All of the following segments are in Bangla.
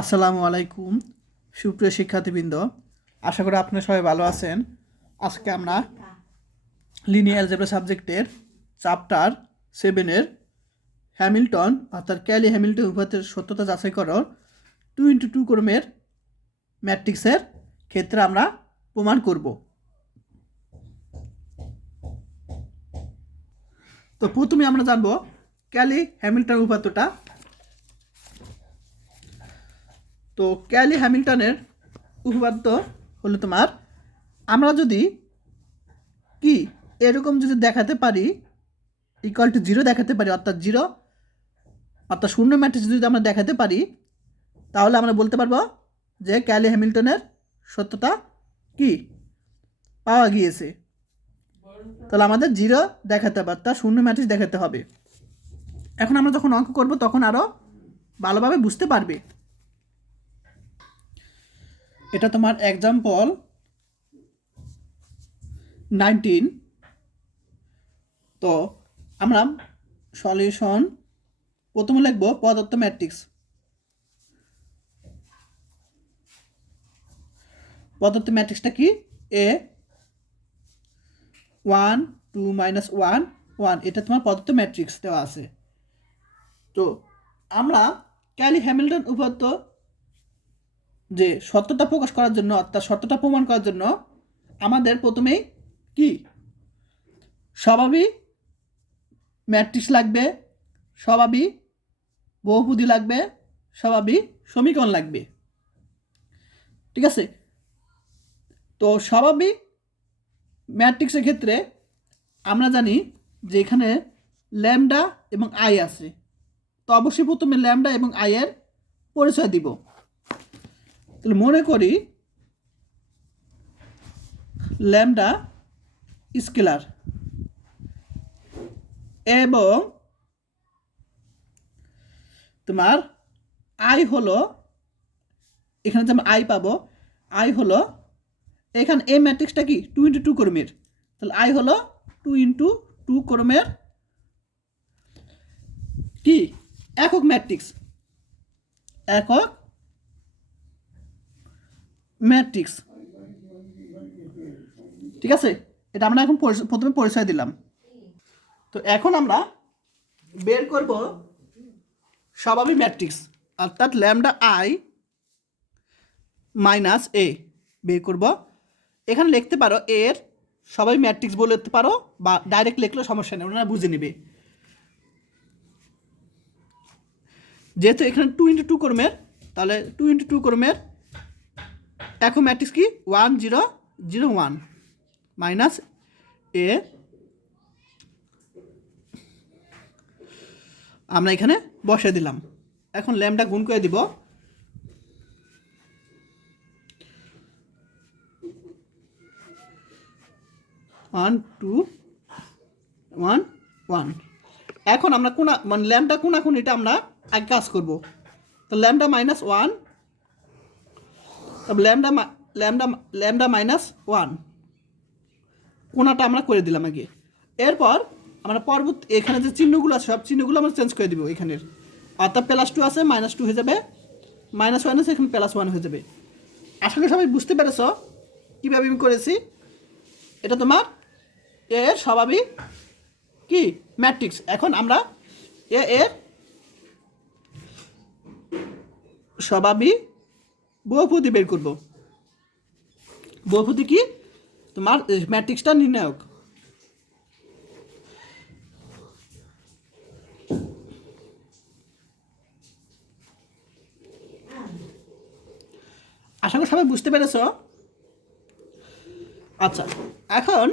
আসসালামু আলাইকুম, সুপ্রিয় শিক্ষার্থীবৃন্দ। আশা করি আপনারা সবাই ভালো আছেন। আজকে আমরা লিনিয়ার অ্যালজেব্রা সাবজেক্টের চ্যাপ্টার সেভেনের হ্যামিল্টন অর্থাৎ ক্যালি হ্যামিল্টন উপাত্তের সত্যতা যাচাই করার টু ইন্টু টু ক্রমের ম্যাট্রিক্সের ক্ষেত্রে আমরা প্রমাণ করব। তো প্রথমে আমরা জানব ক্যালি হ্যামিল্টন উপাত্তটা তো ক্যালি হ্যামিল্টনের উপপাদ্য হলো তোমার, আমরা যদি কি এরকম যদি দেখাতে পারি ইকুয়াল টু জিরো দেখাতে পারি, অর্থাৎ জিরো অর্থাৎ শূন্য ম্যাট্রিক্স যদি আমরা দেখাতে পারি, তাহলে আমরা বলতে পারব যে ক্যালি হ্যামিল্টনের সত্যতা কি? পাওয়া গিয়েছে। তাহলে আমাদের জিরো দেখাতে হবে, অর্থাৎ শূন্য ম্যাট্রিক্স দেখাতে হবে। এখন আমরা যখন অঙ্ক করব, তখন আরও ভালোভাবে বুঝতে পারবে। এটা তোমার এক্সাম্পল নাইনটিন তো আমরা সলিউশন প্রথমে লিখব প্রদত্ত ম্যাট্রিক্স প্রদত্ত ম্যাট্রিক্সটা কি? A one two minus one one এটা তোমার প্রদত্ত ম্যাট্রিক্স দেওয়া আছে। তো আমরা ক্যালি হ্যামিল্টন উপত্য যে সত্যতা প্রকাশ করার জন্য অর্থাৎ সত্যতা প্রমাণ করার জন্য আমাদের প্রথমেই কি? স্বভাবিক ম্যাট্রিক্স লাগবে স্বভাবিক বহুপদী লাগবে স্বভাবিক সমীকরণ লাগবে। ঠিক আছে? তো স্বাভাবিক ম্যাট্রিক্সের ক্ষেত্রে আমরা জানি যে এখানে ল্যামডা এবং আই আছে। তো অবশ্যই প্রথমে ল্যামডা এবং আইয়ের পরিচয় দিব। তাহলে মনে করি ল্যামডা স্কেলার এবং তোমার আই হলো, এখানে যে আমরা আই পাবো, আই হলো, এখানে এই ম্যাট্রিক্সটা কি? টু ইন্টু টু ক্রমের। তাহলে আই হলো টু ইন্টু টু ক্রমের কি? একক ম্যাট্রিক্স। একক ম্যাট্রিক্স। ঠিক আছে? এটা আমরা এখন প্রথমে পরিচয় দিলাম। তো এখন আমরা বের করব স্বাভাবিক ম্যাট্রিক্স, অর্থাৎ ল্যামডা আই মাইনাস এ। বের করব। এখানে লিখতে পারো এর সবাই ম্যাট্রিক্স বলতে পারো বা ডাইরেক্ট লিখলেও সমস্যা নেই, ওনারা বুঝে নেবে। যেহেতু এখানে টু ইন্টু টু কর্মের, তাহলে টু ইন্টু টু কর্মের এখন ম্যাট্রিক্স কি? One zero zero one minus A আমরা এখানে বসে দিলাম। এখন ল্যামটা গুণ করে দিব। ওয়ান টু ওয়ান ওয়ান এখন আমরা কোনা মানে ল্যামটা এটা আমরা আগে কাজ করব। তো ল্যামডা মাইনাস ওয়ান তবে lambda lambda lambda minus one কোনাটা আমরা করে দিলাম আগে। এরপর আমরা পরবর্তী এখানে যে চিহ্নগুলো আছে, সব চিহ্নগুলো আমরা চেঞ্জ করে দিব এখানের। অর্থাৎ প্লাস টু আছে মাইনাস টু হয়ে যাবে। মাইনাস ওয়ান আছে, এখানে প্লাস ওয়ান হয়ে যাবে। আশা করি সবাই বুঝতে পেরেছ কীভাবে আমি করেছি। এটা তোমার এ এর স্বাভাবিক কি? ম্যাট্রিক্স এখন আমরা এ এর স্বাভাবিক বহুপতি বের করব। বহুপতি কি? তোমার ম্যাট্রিক্সটা নির্ণায়ক। আশা করি সবাই বুঝতে পেরেছ? আচ্ছা এখন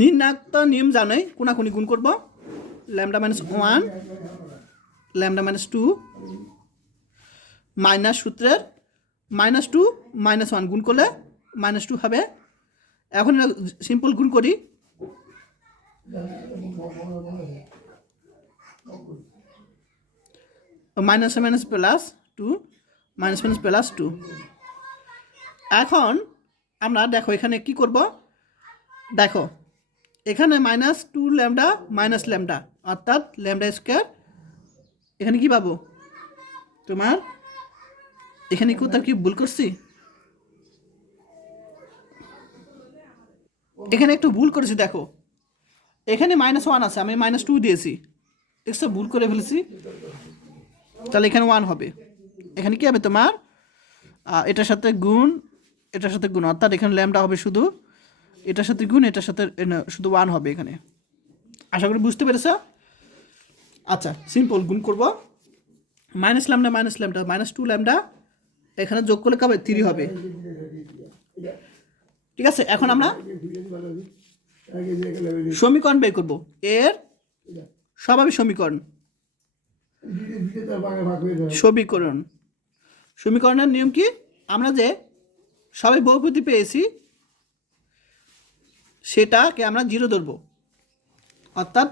নির্ণায়ক নিয়ম জানাই, কোনাকুনি গুণ করব। Lambda minus one lambda minus two minus সূত্রের মাইনাস টু মাইনাস ওয়ান গুণ করলে মাইনাস টু হবে। এখন সিম্পল গুণ করি। Minus minus plus two minus minus plus two এখন আমরা দেখো এখানে কি করব? দেখো, এখানে minus two lambda minus lambda, অর্থাৎ ল্যামডা স্কোয়ার এখানে কি পাবো? তোমার? এখানে কোথাও কি ভুল করছি? এখানে একটু ভুল করেছি, দেখো। এখানে মাইনাস ওয়ান আছে, আমি মাইনাস টু দিয়েছি। এক্সট্রা ভুল করে ফেলেছি। তাহলে এখানে ওয়ান হবে। এখানে কি হবে তোমার? এটার সাথে গুণ, এটার সাথে গুণ। অর্থাৎ এখানে ল্যামডা হবে শুধু, এটার সাথে গুণ, এটার সাথে শুধু ওয়ান হবে এখানে। আশা করি বুঝতে পেরেছ? আচ্ছা। সিম্পল গুণ করব। Minus lambda minus lambda minus two lambda এখানে যোগ করলে কবে? থ্রি হবে। ঠিক আছে, এখন আমরা সমীকরণ বের করব। এর স্বাভাবিক সমীকরণ। সমীকরণ। সমীকরণের নিয়ম কি? আমরা যে সবাই বহুপতি পেয়েছি, সেটাকে আমরা জিরো ধরবো। অর্থাৎ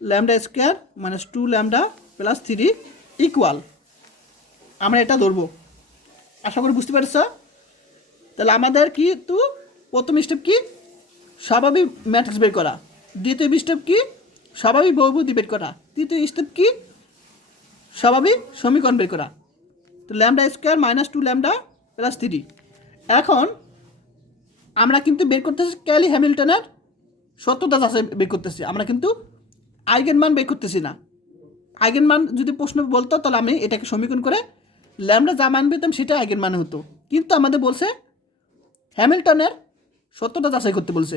lambda square minus two lambda plus three equal আমরা এটা ধরবো। আশা করি বুঝতে পারছ? তাহলে আমাদের কি তো প্রথম স্টেপ কি? স্বাভাবিক ম্যাট্রিক্স বের করা। দ্বিতীয় স্টেপ কি? স্বাভাবিক বহুপতি বের করা। তৃতীয় স্টেপ কি? স্বাভাবিক সমীকরণ বের করা। তো lambda square minus two lambda plus three এখন আমরা কিন্তু বের করতেছি ক্যালি হ্যামিল্টনের সত্যতা যাচাই বের করতেছি। আমরা কিন্তু আইগেন মান বের করতেছি না। আইগেন মান যদি প্রশ্ন বলতো, তাহলে আমি এটাকে সমীকরণ করে ল্যামডা যা মান পেতাম সেটা আইগেন মানে হতো। কিন্তু আমাদের বলছে, হ্যামিল্টনের সত্যতা যাচাই করতে বলছে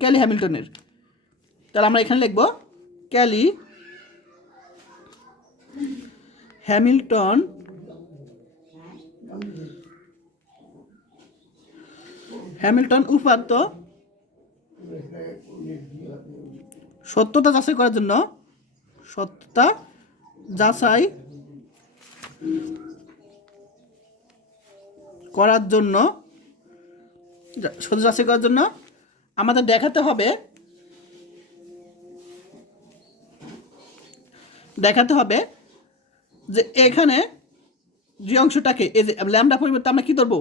ক্যালি হ্যামিল্টনের। তাহলে আমরা এখানে লিখব, ক্যালি হ্যামিল্টন হ্যামিল্টন উপাত্ত সত্যতা যাচাই করার জন্য সত্যতা যাচাই করার জন্য সত্য যাচাই করার জন্য আমাদের দেখাতে হবে দেখাতে হবে যে এখানে যে অংশটাকে, এই যে ল্যামডা পরিবর্তে আমরা কি ধরবো?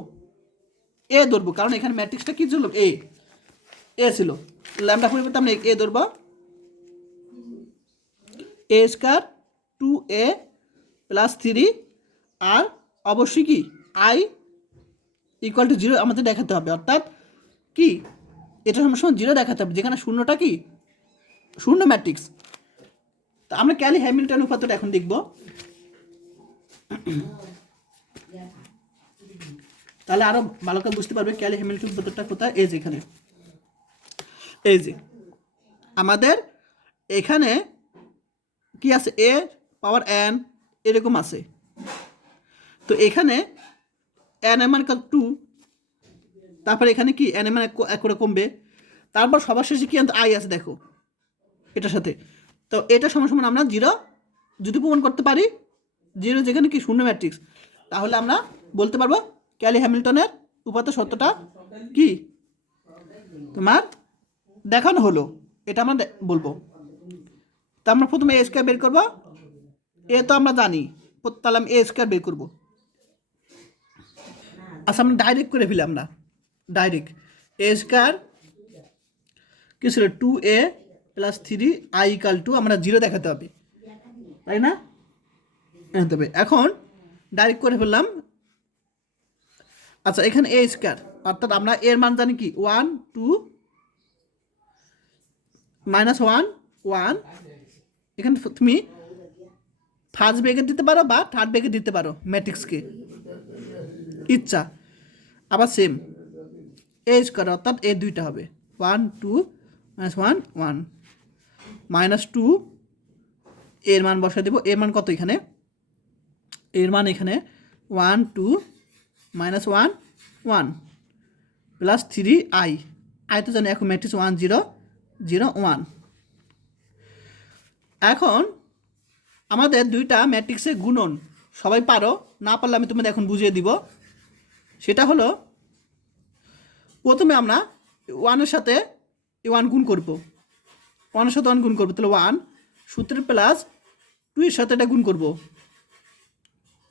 এ ধরবো, কারণ এখানে ম্যাট্রিক্সটা কি ছিল? এ এ ছিল। ল্যামডা পরিবর্তে আমরা এ ধরবো। A square two A plus three আর অবশ্যই কি? আই ইকুয়াল টু জিরো আমাদের দেখাতে হবে। অর্থাৎ কি? এটা সময় জিরো দেখাতে হবে। যেখানে শূন্যটা কি? শূন্য ম্যাট্রিক্স তা আমরা ক্যালি হ্যামিল্টন উপাত্তটা এখন দেখব। তাহলে আরও ভালো করে বুঝতে পারবে ক্যালি হ্যামিল্টন উপাত্তটা কোথায়? এই যে এখানে। এই যে। আমাদের এখানে কি আছে? এ পাওয়ার এন এরকম আছে। তো এখানে এন এম টু তারপর এখানে কি? এন এম এক করে কমবে। তারপর সবার শেষে কি আই আছে, দেখো, এটার সাথে। তো এটা সমান সমান আমরা জিরো যদি প্রমাণ করতে পারি জিরো যেখানে কি? শূন্য ম্যাট্রিক্স তাহলে আমরা বলতে পারব ক্যালি হ্যামিল্টনের উপাত্ত সত্যটা কি? তোমার দেখানো হলো। এটা আমরা বলব। তা আমরা প্রথমে এ স্কোয়ার বের করব। এ তো আমরা জানি। তাহলে আমি এ স্কোয়ার বের করব। আচ্ছা আমরা ডাইরেক্ট করে ফেলি আমরা। ডাইরেক্ট এ স্কোয়ার কি ছিল? Two A plus three I equal to আমরা জিরো দেখাতে হবে। তাই না? হবে। এখন ডাইরেক্ট করে ফেললাম। আচ্ছা এখানে এ স্কোয়ার অর্থাৎ আমরা এর মান জানি কি? One two minus one one এখানে তুমি ফার্স্ট ব্রেকেট দিতে পারো বা থার্ড ব্রেকেট দিতে পারো ম্যাট্রিক্সকে ইচ্ছা। আবার সেম এ স্কোয়ার অর্থাৎ এ দুইটা হবে। One two minus one one minus two এর মান বসাই দেবো। এর মান কত এখানে? এর মান এখানে। One two minus one one plus three I I তো জানি, এখন matrix one zero zero one এখন আমাদের দুইটা ম্যাট্রিক্সের গুণন, সবাই পারো? না পারলে আমি তোমাদের এখন বুঝিয়ে দিব। সেটা হলো, প্রথমে আমরা ওয়ানের সাথে ওয়ান গুণ করব। ওয়ানের সাথে ওয়ান গুণ করব, তাহলে ওয়ান, সূত্রের প্লাস টু এর সাথে এটা গুণ করব।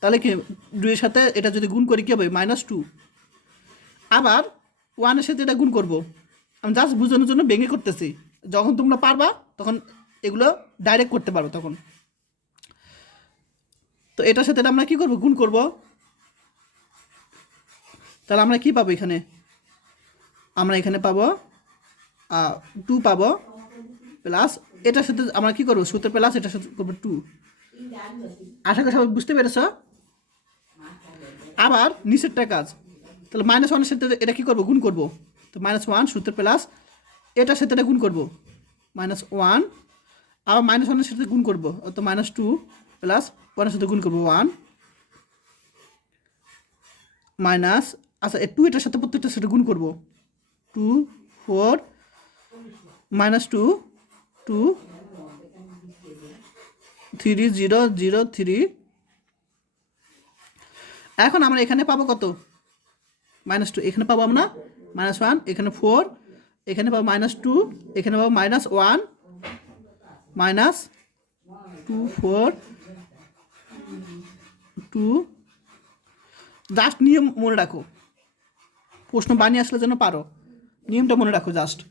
তাহলে কি, দুইয়ের সাথে এটা যদি গুণ করি কী হবে? Minus two. আবার ওয়ানের সাথে এটা গুণ করব। আমি জাস্ট বোঝানোর জন্য ভেঙে করতেছি। যখন তোমরা পারবা, তখন এগুলো ডাইরেক্ট করতে পারো তখন। তো এটার সাথে আমরা কী করব? গুণ করব। তাহলে আমরা কি পাবো এখানে? আমরা এখানে পাবো টু পাবো প্লাস এটার সাথে আমরা কি করব? সূত্র প্লাস এটার সাথে করব টু আশা করি বুঝতে পেরেছ? আবার নিচেরটা কাজ। তাহলে মাইনাস ওয়ানের সাথে এটা কি করব? গুণ করব। তো মাইনাস ওয়ান সূত্র প্লাস এটার সাথে এটা গুণ করব। মাইনাস ওয়ান আবার মাইনাস ওয়ানের সাথে গুণ করব। তো মাইনাস টু প্লাস ওয়ানের সাথে গুণ করব ওয়ান মাইনাস আচ্ছা টু এটার সাথে প্রত্যেকটার সাথে গুণ করব। Two four minus two two three zero zero three এখন আমরা এখানে পাবো কত? মাইনাস টু এখানে পাবো আমরা মাইনাস ওয়ান এখানে ফোর এখানে পাবো মাইনাস টু এখানে পাবো minus one minus two four, two. Just নিয়ম মনে রাখো। প্রশ্ন বানিয়ে আসলে যেন পারো। নিয়মটা মনে রাখো জাস্ট।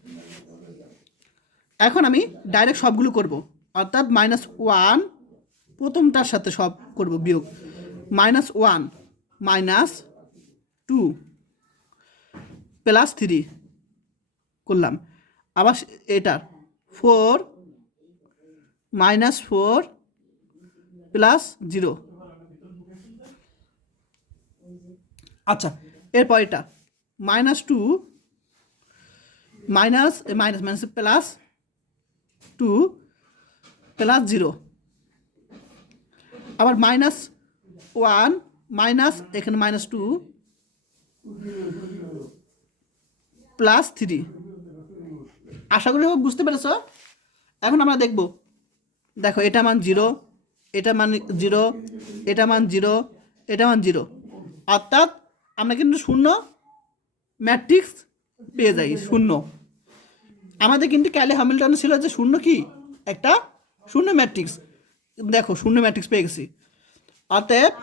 এখন আমি ডাইরেক্ট সবগুলো করব। অর্থাৎ মাইনাস ওয়ান, প্রথমটার সাথে সব করব বিয়োগ। Minus one, minus two, plus three করলাম। আবার এটার। Four minus four plus zero আচ্ছা এরপর এটা minus two minus minus minus plus two plus zero আবার মাইনাস ওয়ান মাইনাস এখানে মাইনাস টু প্লাস থ্রি আশা করি বুঝতে পেরেছ? এখন আমরা দেখব দেখো, এটা মান জিরো এটা মান জিরো এটা মান জিরো এটা মান জিরো অর্থাৎ আমরা কিন্তু শূন্য ম্যাট্রিক্স পেয়ে যাই, শূন্য। আমাদের কিন্তু ক্যালে হ্যামিল্টন ছিল যে শূন্য কি? একটা শূন্য ম্যাট্রিক্স দেখো, শূন্য ম্যাট্রিক্স পেয়ে গেছি। অতএব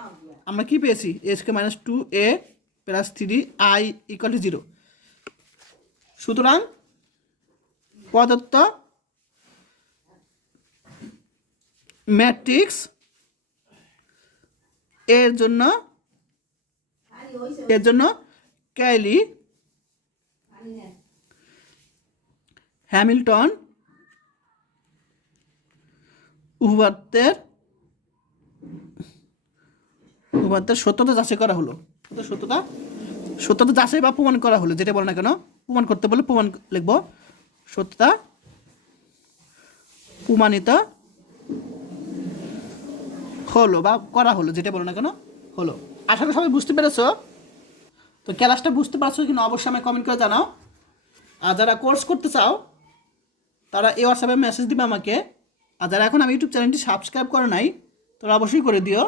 আমরা কি পেয়েছি? SK minus two A plus three I equal to zero সুতরাং প্রদত্ত ম্যাট্রিক্স এর জন্য এর জন্য ক্যালি হ্যামিল্টন উপপাদ্যের উপপাদ্যের সত্যতা যাচাই করা হলো। সত্যতা সত্যতা যাচাই বা প্রমাণ করা হলো, যেটা বলো না কেন? প্রমাণ করতে বলে প্রমাণ লিখব। সত্যতা প্রমাণিত হলো বা করা হলো, যেটা বলো না কেন? হলো। আশা করি সবাই বুঝতে পেরেছ? তো ক্লাসটা বুঝতে পারছ কিনা অবশ্যই আমায় কমেন্ট করে জানাও। আর যারা কোর্স করতে চাও, তারা এই হোয়াটসঅ্যাপে মেসেজ দিবে আমাকে। আর যারা এখন আমি ইউটিউব চ্যানেলটি সাবস্ক্রাইব করে নাই, তারা অবশ্যই করে দিও।